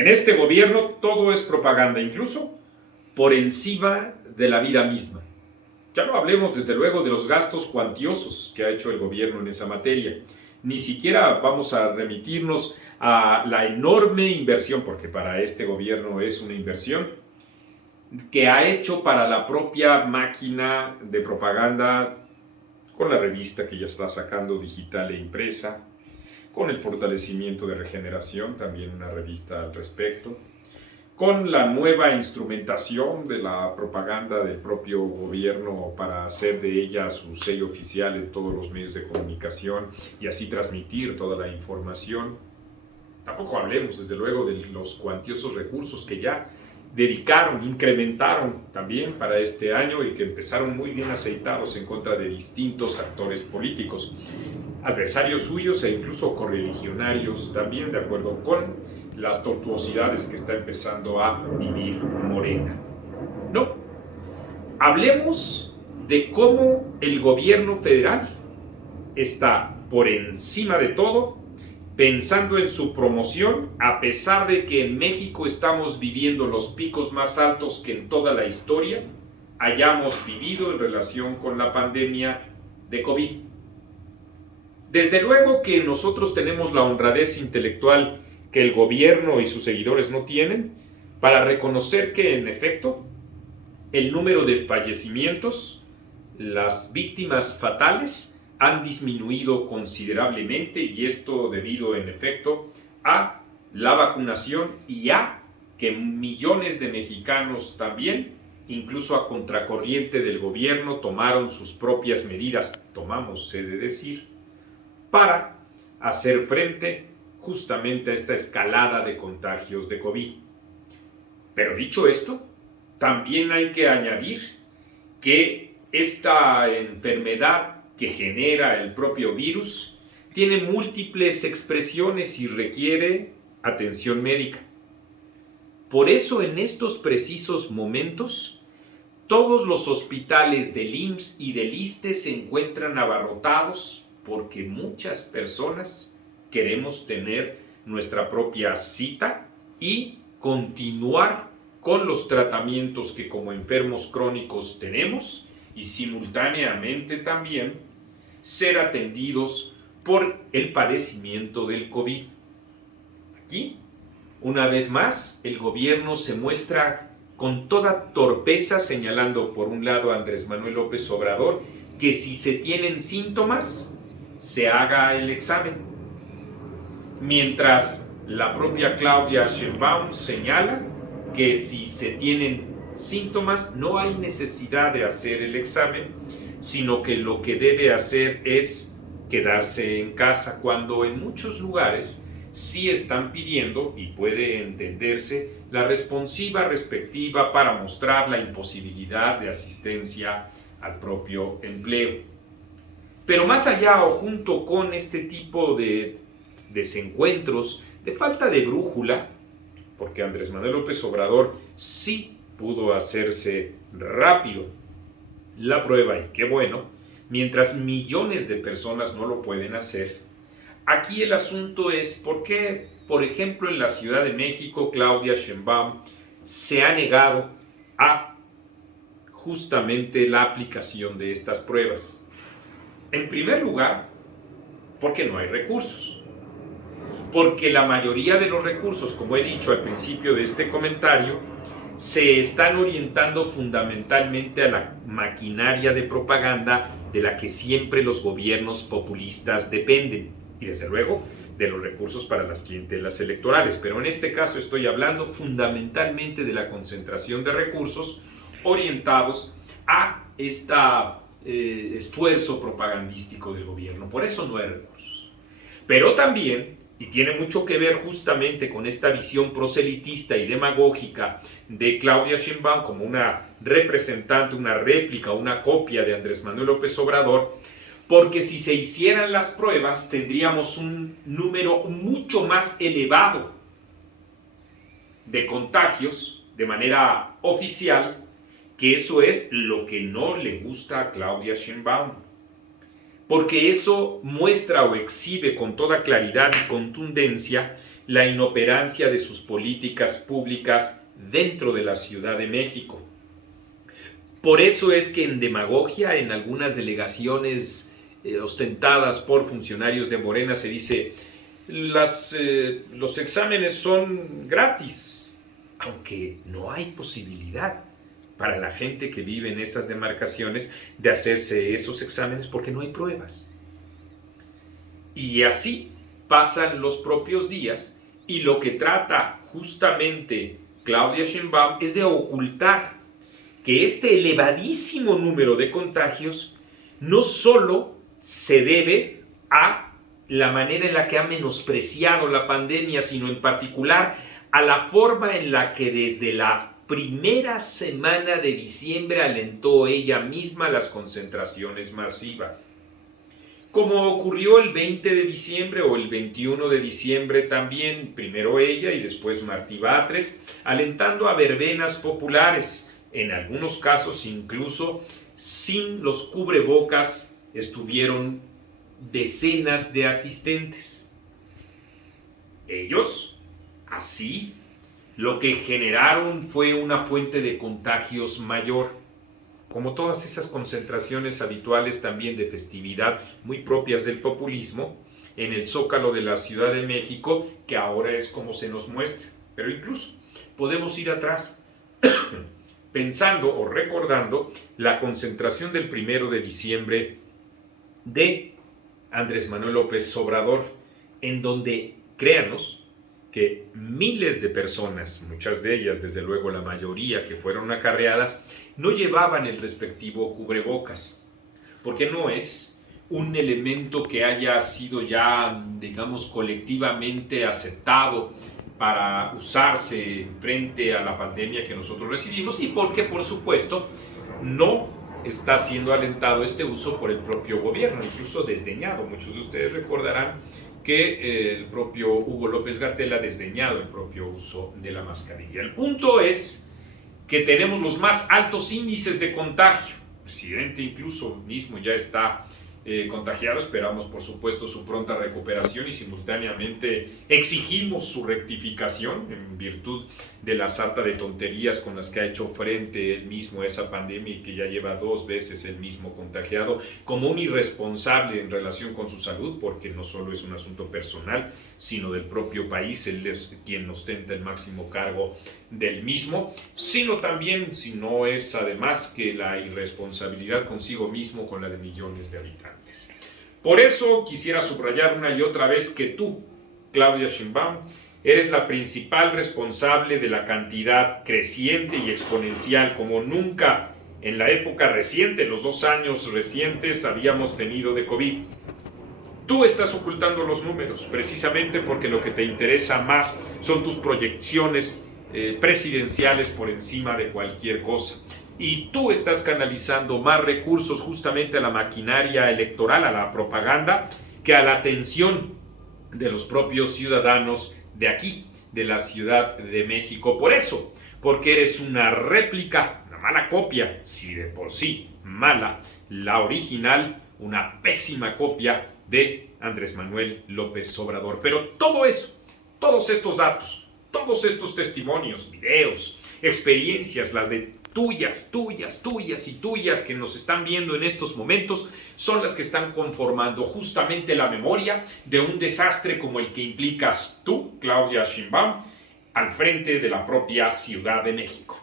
En este gobierno todo es propaganda, incluso por encima de la vida misma. Ya no hablemos desde luego de los gastos cuantiosos que ha hecho el gobierno en esa materia. Ni siquiera vamos a remitirnos a la enorme inversión, porque para este gobierno es una inversión, que ha hecho para la propia máquina de propaganda con la revista que ya está sacando digital e impresa, con el fortalecimiento de Regeneración, también una revista al respecto, con la nueva instrumentación de la propaganda del propio gobierno para hacer de ella su sello oficial en todos los medios de comunicación y así transmitir toda la información. Tampoco hablemos, desde luego, de los cuantiosos recursos que ya dedicaron, incrementaron también para este año y que empezaron muy bien aceitados en contra de distintos actores políticos, adversarios suyos e incluso correligionarios también, de acuerdo con las tortuosidades que está empezando a vivir Morena. No, hablemos de cómo el gobierno federal está por encima de todo, pensando en su promoción, a pesar de que en México estamos viviendo los picos más altos que en toda la historia hayamos vivido en relación con la pandemia de COVID. Desde luego que nosotros tenemos la honradez intelectual que el gobierno y sus seguidores no tienen para reconocer que, en efecto, el número de fallecimientos, las víctimas fatales, han disminuido considerablemente, y esto debido, en efecto, a la vacunación y a que millones de mexicanos también, incluso a contracorriente del gobierno, tomaron sus propias medidas, tomamos, he de decir, para hacer frente justamente a esta escalada de contagios de COVID. Pero dicho esto, también hay que añadir que esta enfermedad que genera el propio virus tiene múltiples expresiones y requiere atención médica. Por eso, en estos precisos momentos, todos los hospitales del IMSS y del ISSSTE se encuentran abarrotados porque muchas personas queremos tener nuestra propia cita y continuar con los tratamientos que como enfermos crónicos tenemos y simultáneamente también ser atendidos por el padecimiento del COVID. Aquí, una vez más, el gobierno se muestra con toda torpeza señalando por un lado a Andrés Manuel López Obrador que si se tienen síntomas, se haga el examen. Mientras la propia Claudia Sheinbaum señala que si se tienen síntomas no hay necesidad de hacer el examen, sino que lo que debe hacer es quedarse en casa, cuando en muchos lugares sí están pidiendo, y puede entenderse, la responsiva respectiva para mostrar la imposibilidad de asistencia al propio empleo. Pero más allá o junto con este tipo de desencuentros, de falta de brújula, porque Andrés Manuel López Obrador sí pudo hacerse rápido la prueba, y qué bueno, mientras millones de personas no lo pueden hacer. Aquí el asunto es por qué, por ejemplo, en la Ciudad de México, Claudia Sheinbaum se ha negado a justamente la aplicación de estas pruebas. En primer lugar, porque no hay recursos. Porque la mayoría de los recursos, como he dicho al principio de este comentario, se están orientando fundamentalmente a la maquinaria de propaganda de la que siempre los gobiernos populistas dependen, y desde luego de los recursos para las clientelas electorales. Pero en este caso estoy hablando fundamentalmente de la concentración de recursos orientados a este esfuerzo propagandístico del gobierno. Por eso no hay recursos. Pero también, y tiene mucho que ver justamente con esta visión proselitista y demagógica de Claudia Sheinbaum como una representante, una réplica, una copia de Andrés Manuel López Obrador, porque si se hicieran las pruebas tendríamos un número mucho más elevado de contagios de manera oficial, que eso es lo que no le gusta a Claudia Sheinbaum. Porque eso muestra o exhibe con toda claridad y contundencia la inoperancia de sus políticas públicas dentro de la Ciudad de México. Por eso es que en demagogia, en algunas delegaciones ostentadas por funcionarios de Morena, se dice los exámenes son gratis, aunque no hay posibilidad para la gente que vive en esas demarcaciones de hacerse esos exámenes porque no hay pruebas. Y así pasan los propios días y lo que trata justamente Claudia Sheinbaum es de ocultar que este elevadísimo número de contagios no solo se debe a la manera en la que ha menospreciado la pandemia, sino en particular a la forma en la que desde la primera semana de diciembre alentó ella misma las concentraciones masivas. Como ocurrió el 20 de diciembre o el 21 de diciembre también, primero ella y después Martí Batres, alentando a verbenas populares, en algunos casos incluso sin los cubrebocas estuvieron decenas de asistentes. Ellos, así, lo que generaron fue una fuente de contagios mayor, como todas esas concentraciones habituales también de festividad muy propias del populismo en el Zócalo de la Ciudad de México, que ahora es como se nos muestra. Pero incluso podemos ir atrás pensando o recordando la concentración del 1 de diciembre de Andrés Manuel López Obrador, en donde, créanos, que miles de personas, muchas de ellas, desde luego la mayoría que fueron acarreadas, no llevaban el respectivo cubrebocas, porque no es un elemento que haya sido ya, digamos, colectivamente aceptado para usarse frente a la pandemia que nosotros recibimos y porque, por supuesto, no está siendo alentado este uso por el propio gobierno, incluso desdeñado. Muchos de ustedes recordarán que el propio Hugo López-Gatell ha desdeñado el propio uso de la mascarilla. El punto es que tenemos los más altos índices de contagio. El presidente incluso mismo ya está contagiado. Esperamos, por supuesto, su pronta recuperación y simultáneamente exigimos su rectificación en virtud de la sarta de tonterías con las que ha hecho frente él mismo a esa pandemia y que ya lleva 2 veces el mismo contagiado, como un irresponsable en relación con su salud, porque no solo es un asunto personal, sino del propio país. Él es quien ostenta el máximo cargo del mismo, sino también, si no es además, que la irresponsabilidad consigo mismo con la de millones de habitantes. Por eso quisiera subrayar una y otra vez que tú, Claudia Sheinbaum, eres la principal responsable de la cantidad creciente y exponencial como nunca en la época reciente, los 2 años recientes, habíamos tenido de COVID. Tú estás ocultando los números, precisamente porque lo que te interesa más son tus proyecciones presidenciales por encima de cualquier cosa. Y tú estás canalizando más recursos justamente a la maquinaria electoral, a la propaganda, que a la atención de los propios ciudadanos de aquí, de la Ciudad de México. Por eso, porque eres una réplica, una mala copia, si de por sí mala, la original, una pésima copia de Andrés Manuel López Obrador. Pero todo eso, todos estos datos, todos estos testimonios, videos, experiencias, las de tuyas que nos están viendo en estos momentos, son las que están conformando justamente la memoria de un desastre como el que implicas tú, Claudia Sheinbaum, al frente de la propia Ciudad de México.